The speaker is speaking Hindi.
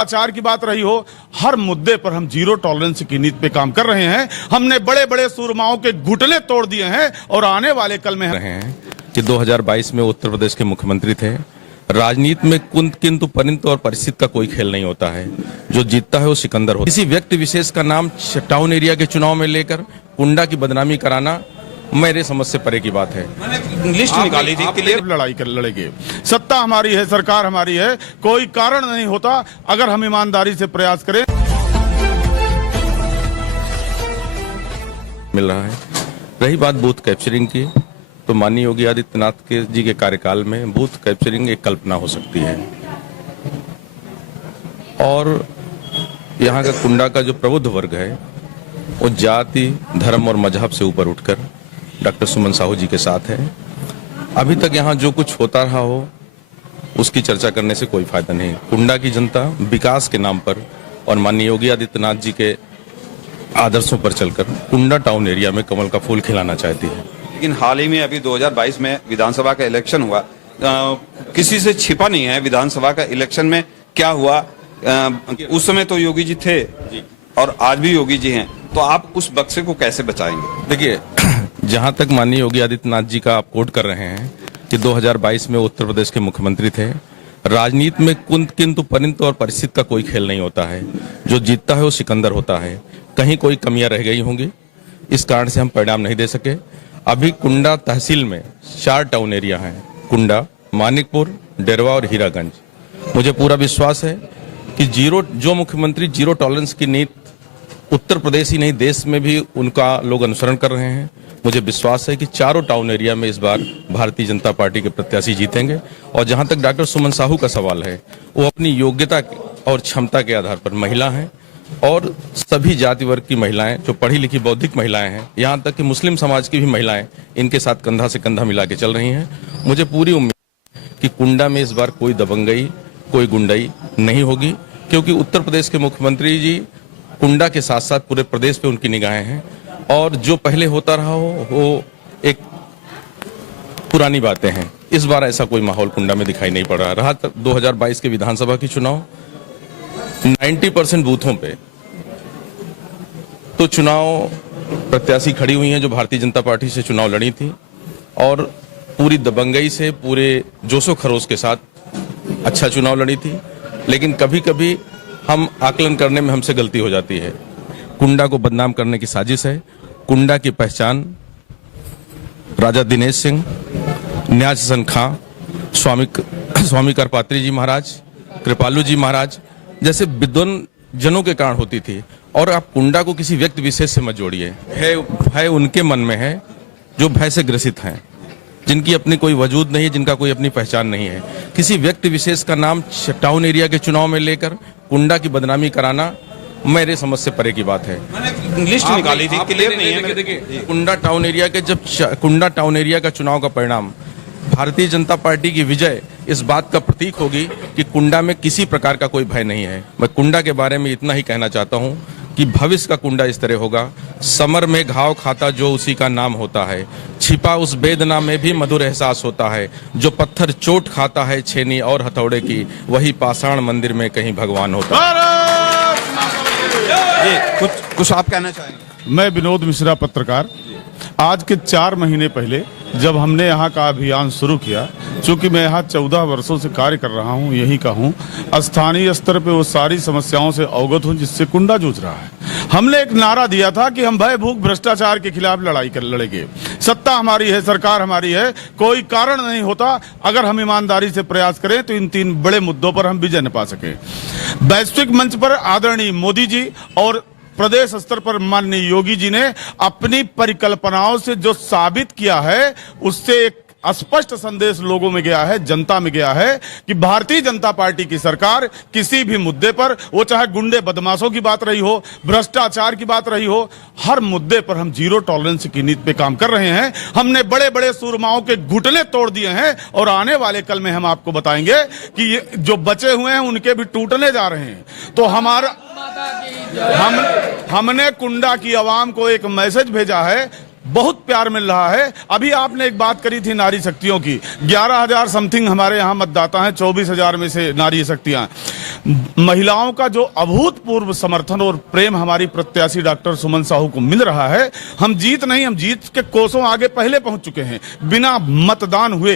आचार की बात रही हो, हर मुद्दे पर हम जीरो टॉलरेंस की नीति पे काम कर रहे हैं। हमने बड़े बड़े सूरमाओं के घुटने तोड़ दिए हैं और आने वाले कल में रहे हैं कि 2022 में उत्तर प्रदेश के मुख्यमंत्री थे। राजनीति में किंतु परंतु और परिस्थिति का कोई खेल नहीं होता है। जो जीतता है वो सिकंदर होता है। किसी व्यक्ति विशेष का नाम टाउन एरिया के चुनाव में लेकर कुंडा की बदनामी कराना मेरे समझ से परे की बात है। लिस्ट निकाली थी, क्लियर लड़ाई कर लड़ेंगे। सत्ता हमारी है, सरकार हमारी है, कोई कारण नहीं होता अगर हम ईमानदारी से प्रयास करें। मिल रहा है। रही बात बूथ कैप्चरिंग की, तो माननीय योगी आदित्यनाथ जी के कार्यकाल में बूथ कैप्चरिंग एक कल्पना हो सकती है। और यहाँ का कुंडा का जो प्रबुद्ध वर्ग है वो जाति, धर्म और मजहब से ऊपर उठकर डॉक्टर सुमन साहू जी के साथ है। अभी तक यहाँ जो कुछ होता रहा हो उसकी चर्चा करने से कोई फायदा नहीं। कुंडा की जनता विकास के नाम पर और माननीय योगी आदित्यनाथ जी के आदर्शों पर चलकर कुंडा टाउन एरिया में कमल का फूल खिलाना चाहती है। लेकिन हाल ही में अभी 2022 में विधानसभा का इलेक्शन हुआ, किसी से छिपा नहीं है विधानसभा का इलेक्शन में क्या हुआ। उस समय तो योगी जी थे और आज भी योगी जी हैं, तो आप उस बक्से को कैसे बचाएंगे? देखिए, जहां तक माननीय योगी आदित्यनाथ जी का आप कोट कर रहे हैं कि 2022 में उत्तर प्रदेश के मुख्यमंत्री थे। राजनीति में किंतु परंतु और परिस्थिति का कोई खेल नहीं होता है। जो जीतता है वो सिकंदर होता है। कहीं कोई कमियां रह गई होंगी, इस कारण से हम परिणाम नहीं दे सके। अभी कुंडा तहसील में 4 टाउन एरिया हैं, कुंडा, मानिकपुर, डेरवा और हीरागंज। मुझे पूरा विश्वास है कि जो मुख्यमंत्री जीरो टॉलरेंस की नीति उत्तर प्रदेश ही नहीं देश में भी उनका लोग अनुसरण कर रहे हैं, मुझे विश्वास है कि चारों टाउन एरिया में इस बार भारतीय जनता पार्टी के प्रत्याशी जीतेंगे। और जहां तक डॉक्टर सुमन साहू का सवाल है, वो अपनी योग्यता और क्षमता के आधार पर महिला हैं और सभी जाति वर्ग की महिलाएं, जो पढ़ी लिखी बौद्धिक महिलाएं हैं, यहाँ तक कि मुस्लिम समाज की भी महिलाएं इनके साथ कंधा से कंधा मिला के चल रही हैं। मुझे पूरी उम्मीद है कि कुंडा में इस बार कोई दबंगई, कोई गुंडाई नहीं होगी, क्योंकि उत्तर प्रदेश के मुख्यमंत्री जी कुंडा के साथ साथ पूरे प्रदेश पे उनकी निगाहें हैं। और जो पहले होता रहा हो वो एक पुरानी बातें हैं। इस बार ऐसा कोई माहौल कुंडा में दिखाई नहीं पड़ रहा। रहा 2022 के विधानसभा की चुनाव, 90% बूथों पे तो चुनाव प्रत्याशी खड़ी हुई हैं जो भारतीय जनता पार्टी से चुनाव लड़ी थी और पूरी दबंगई से, पूरे जोशो खरोश के साथ अच्छा चुनाव लड़ी थी। लेकिन कभी कभी हम आकलन करने में हमसे गलती हो जाती है। कुंडा को बदनाम करने की साजिश है। कुंडा की पहचान राजा दिनेश सिंह, न्याज हसन खां, स्वामी करपात्री जी महाराज, कृपालू जी महाराज जैसे विद्वान जनों के कारण होती थी। और आप कुंडा को किसी व्यक्ति विशेष से मत जोड़िए। भय उनके मन में है जो भय से ग्रसित हैं, जिनकी अपनी कोई वजूद नहीं है, जिनका कोई अपनी पहचान नहीं है। किसी व्यक्ति विशेष का नाम टाउन एरिया के चुनाव में लेकर कुंडा की बदनामी कराना मेरे समझ से परे की बात है। लिस्ट निकाली थी, क्लियर नहीं है। देखिए, कुंडा टाउन एरिया का चुनाव का परिणाम भारतीय जनता पार्टी की विजय इस बात का प्रतीक होगी कि कुंडा में किसी प्रकार का कोई भय नहीं है। मैं कुंडा के बारे में इतना ही कहना चाहता हूं कि भविष्य का कुंडा इस तरह होगा, समर में घाव खाता जो उसी का नाम होता है, छिपा उस वेदना में भी मधुर एहसास होता है, जो पत्थर चोट खाता है छेनी और हथौड़े की, वही पाषाण मंदिर में कहीं भगवान होता है। कुछ आप कहना चाहेंगे? मैं विनोद मिश्रा, पत्रकार। आज के 4 महीने पहले जब हमने यहाँ का अभियान शुरू किया, चूंकि मैं यहाँ 14 वर्षों से कार्य कर रहा हूँ, यहीं का हूँ, स्थानीय स्तर पे वो सारी समस्याओं से अवगत हूँ जिससे कुंडा जूझ रहा है। हमने एक नारा दिया था कि हम भय, भूख, भ्रष्टाचार के खिलाफ लड़ाई कर लड़ेंगे। सत्ता हमारी है, सरकार हमारी है, कोई कारण नहीं होता अगर हम ईमानदारी से प्रयास करें तो इन 3 बड़े मुद्दों पर हम विजय न पा सके। वैश्विक मंच पर आदरणीय मोदी जी और प्रदेश स्तर पर माननीय योगी जी ने अपनी परिकल्पनाओं से जो साबित किया है, उससे एक स्पष्ट संदेश लोगों में गया है, जनता में गया है कि भारतीय जनता पार्टी की सरकार किसी भी मुद्दे पर, वो चाहे गुंडे बदमाशों की बात रही हो, भ्रष्टाचार की बात रही हो, हर मुद्दे पर हम जीरो टॉलरेंस की नीति पे काम कर रहे हैं। हमने बड़े बड़े सूरमाओं के घुटने तोड़ दिए हैं और आने वाले कल में हम आपको बताएंगे कि ये जो बचे हुए हैं उनके भी टूटने जा रहे हैं। तो हमने कुंडा की आवाम को एक मैसेज भेजा है, बहुत प्यार मिल रहा है। अभी आपने एक बात करी थी नारी शक्तियों की, 11,000 समथिंग हमारे यहाँ मतदाता हैं, 24,000 में से नारी शक्तियां। महिलाओं का जो अभूतपूर्व समर्थन और प्रेम हमारी प्रत्याशी डॉक्टर सुमन साहू को मिल रहा है, हम जीत के कोसों आगे पहले पहुंच चुके हैं। बिना मतदान हुए